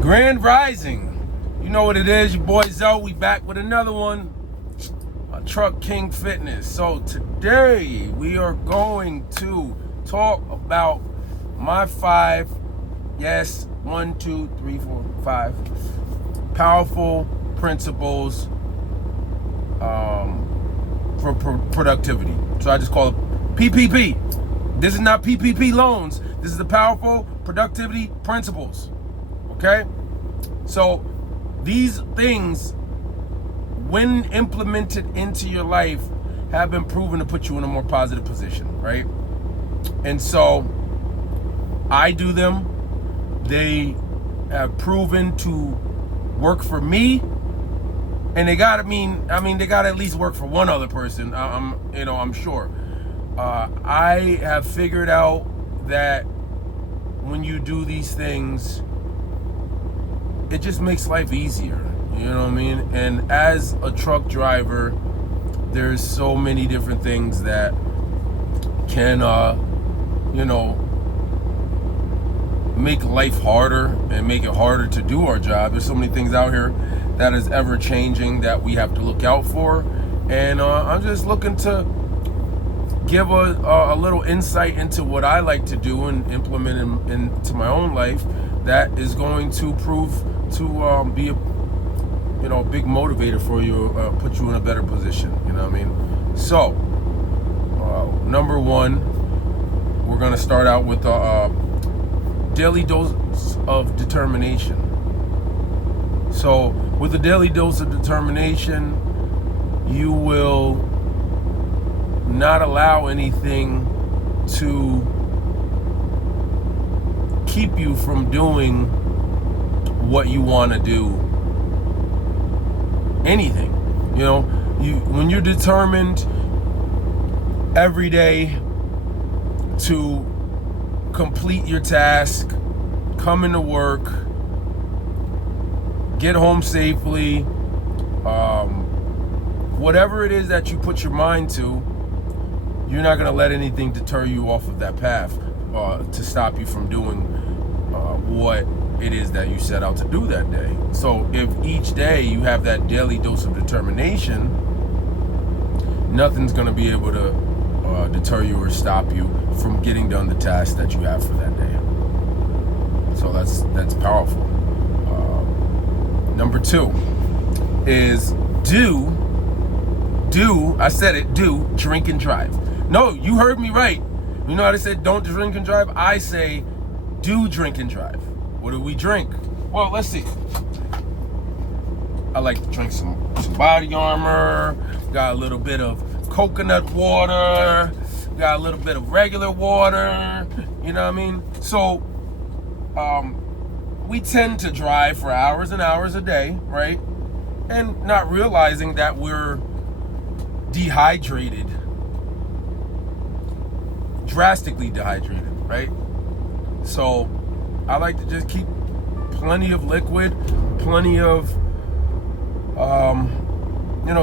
Grand Rising. You know what it is, your boy Zoe. We back with another one. Truck King Fitness. So today we are going to talk about my 5, yes, 1, 2, 3, 4, 5 powerful principles for productivity. So I just call it PPP. This is not PPP loans. This is the powerful productivity principles. Okay? So these things, when implemented into your life, have been proven to put you in a more positive position, right? And so I do them. They have proven to work for me, and they gotta they gotta at least work for one other person. I'm sure. I have figured out that when you do these things, it just makes life easier. You know what I mean? And as a truck driver, there's so many different things that can, make life harder and make it harder to do our job. There's so many things out here that is ever changing that we have to look out for. And I'm just looking to give a little insight into what I like to do and implement into my own life that is going to prove to be a big motivator for you, put you in a better position. You know what I mean? So, number 1, we're gonna start out with a daily dose of determination. So, with a daily dose of determination, you will not allow anything to keep you from doing what you want to do. Anything, when you're determined every day to complete your task, come into work, get home safely, whatever it is that you put your mind to, you're not going to let anything deter you off of that path to stop you from doing what it is that you set out to do that day. So if each day you have that daily dose of determination, nothing's going to be able to deter you or stop you from getting done the task that you have for that day. So that's powerful. Number 2 is do, I said it, drink and drive. No, you heard me right. You know how they said don't drink and drive? I say do drink and drive. What do we drink? Well, let's see. I like to drink some Body Armor. Got a little bit of coconut water. Got a little bit of regular water. You know what I mean? So, we tend to drive for hours and hours a day, right? And not realizing that we're dehydrated. Drastically dehydrated, right? So, I like to just keep plenty of liquid, plenty of,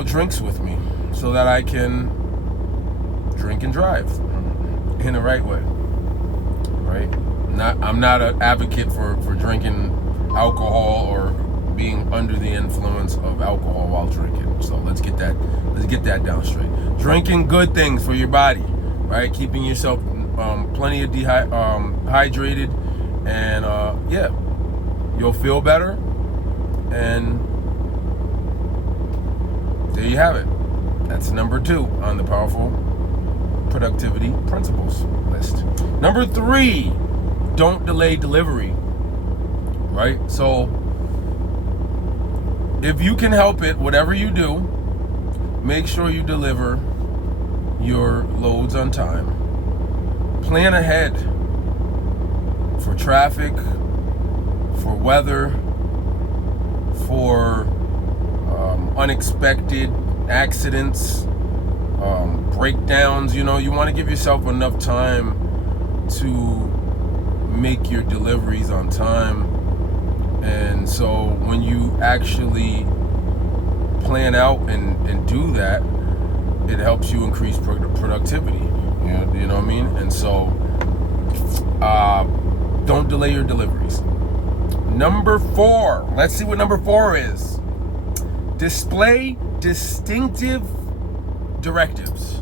drinks with me so that I can drink and drive in the right way, right? I'm not an advocate for drinking alcohol or being under the influence of alcohol while drinking. So let's get that down straight. Drinking good things for your body, right? Keeping yourself plenty of hydrated. And you'll feel better, and there you have it. That's number 2 on the powerful productivity principles list. Number 3, don't delay delivery, right? So if you can help it, whatever you do, make sure you deliver your loads on time. Plan ahead for traffic, for weather, for unexpected accidents, breakdowns. You want to give yourself enough time to make your deliveries on time. And so when you actually plan out and do that, it helps you increase productivity. You know what I mean? And so don't delay your deliveries. Number 4. Let's see what number 4 is. Display distinctive directives.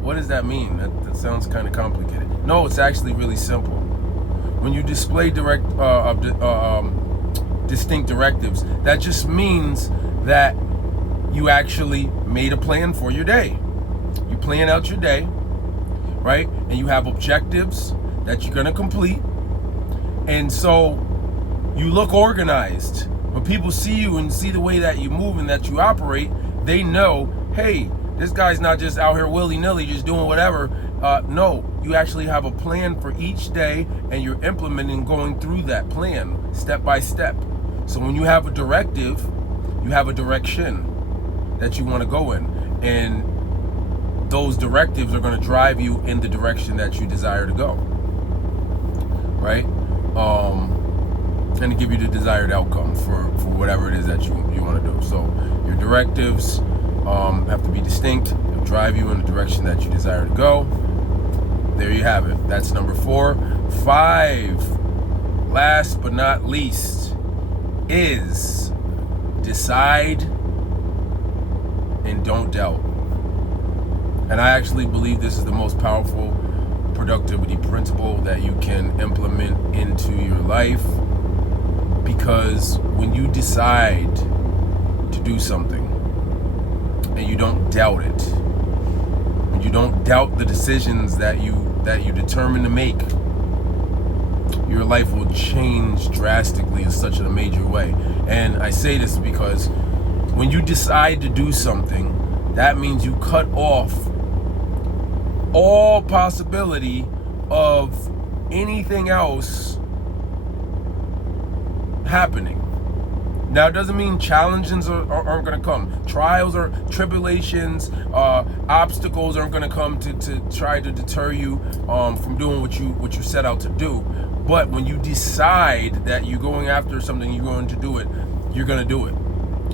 What does that mean? That sounds kind of complicated. No, it's actually really simple. When you display distinct directives, that just means that you actually made a plan for your day. You plan out your day, right? And you have objectives that you're going to complete. And so you look organized. When people see you and see the way that you move and that you operate, they know, hey, this guy's not just out here willy-nilly just doing whatever. No, you actually have a plan for each day, and you're implementing, going through that plan step by step. So when you have a directive, you have a direction that you want to go in, and those directives are going to drive you in the direction that you desire to go, right? And to give you the desired outcome for whatever it is that you want to do. So your directives have to be distinct, drive you in the direction that you desire to go. There you have it. That's number 4. 5, last but not least, is decide and don't doubt. And I actually believe this is the most powerful productivity principle that you can implement into your life, because when you decide to do something and you don't doubt it, when you don't doubt the decisions that you determine to make, your life will change drastically in such a major way. And I say this because when you decide to do something, that means you cut off all possibility of anything else happening. Now, it doesn't mean challenges aren't going to come. Trials or tribulations, obstacles aren't going to come to try to deter you from doing what you set out to do. But when you decide that you're going after something, you're going to do it, you're going to do it,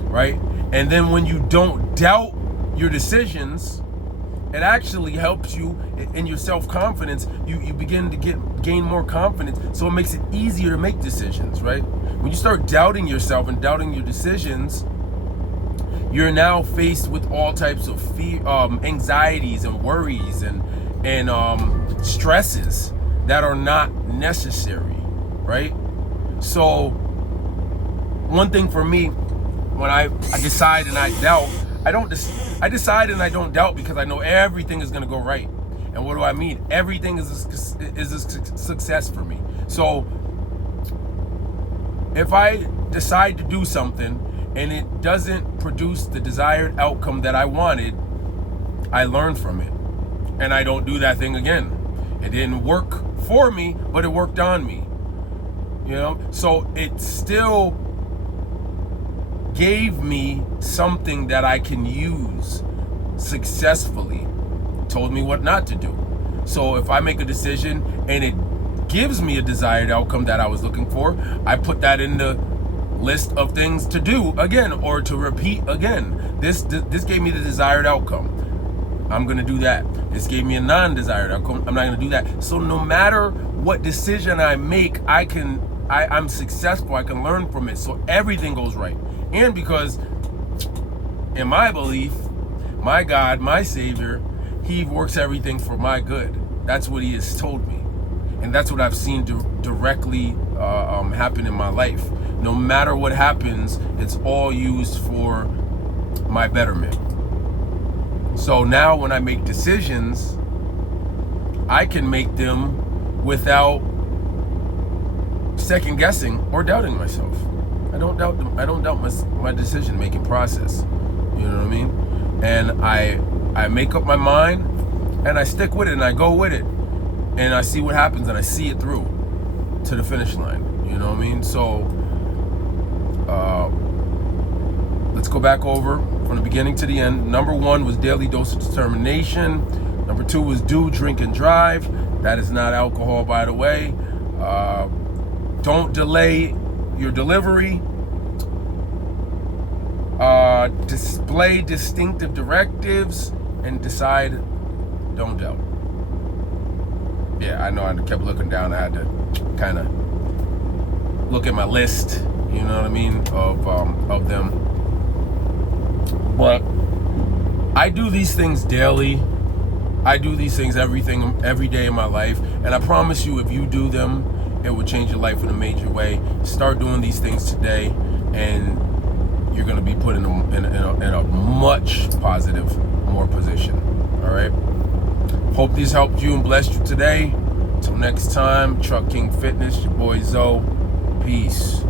right? And then when you don't doubt your decisions, it actually helps you in your self-confidence. You begin to gain more confidence, so it makes it easier to make decisions, right? When you start doubting yourself and doubting your decisions, you're now faced with all types of fear, anxieties and worries and stresses that are not necessary, right? So one thing for me, when I decide and I doubt, I decide and I don't doubt because I know everything is going to go right. And what do I mean? Everything is a success for me. So if I decide to do something and it doesn't produce the desired outcome that I wanted, I learn from it and I don't do that thing again. It didn't work for me, but it worked on me. You know, so it still gave me something that I can use successfully. Told me what not to do. So if I make a decision and it gives me a desired outcome that I was looking for, I put that in the list of things to do again or to repeat again. This gave me the desired outcome. I'm going to do that. This gave me a non-desired outcome. I'm not going to do that. So no matter what decision I make, I'm successful. I can learn from it. So everything goes right. And because in my belief, my God, my Savior, He works everything for my good. That's what He has told me. And that's what I've seen directly happen in my life. No matter what happens, it's all used for my betterment. So now when I make decisions, I can make them without second guessing or doubting myself. I don't doubt them. I don't doubt my decision making process. You know what I mean? And I make up my mind and I stick with it and I go with it and I see what happens and I see it through to the finish line. You know what I mean? So let's go back over from the beginning to the end. Number 1 was daily dose of determination. Number 2 was do, drink, and drive. That is not alcohol, by the way. Don't delay your delivery. Display distinctive directives and decide, don't doubt. Yeah, I know I kept looking down. I had to kind of look at my list, you know what I mean, of them. But I do these things daily. I do these things every day in my life, and I promise you, if you do them, it will change your life in a major way. Start doing these things today, and you're going to be put in a much more position. All right. Hope these helped you and blessed you today. Till next time, Truck King Fitness, your boy Zoe. Peace.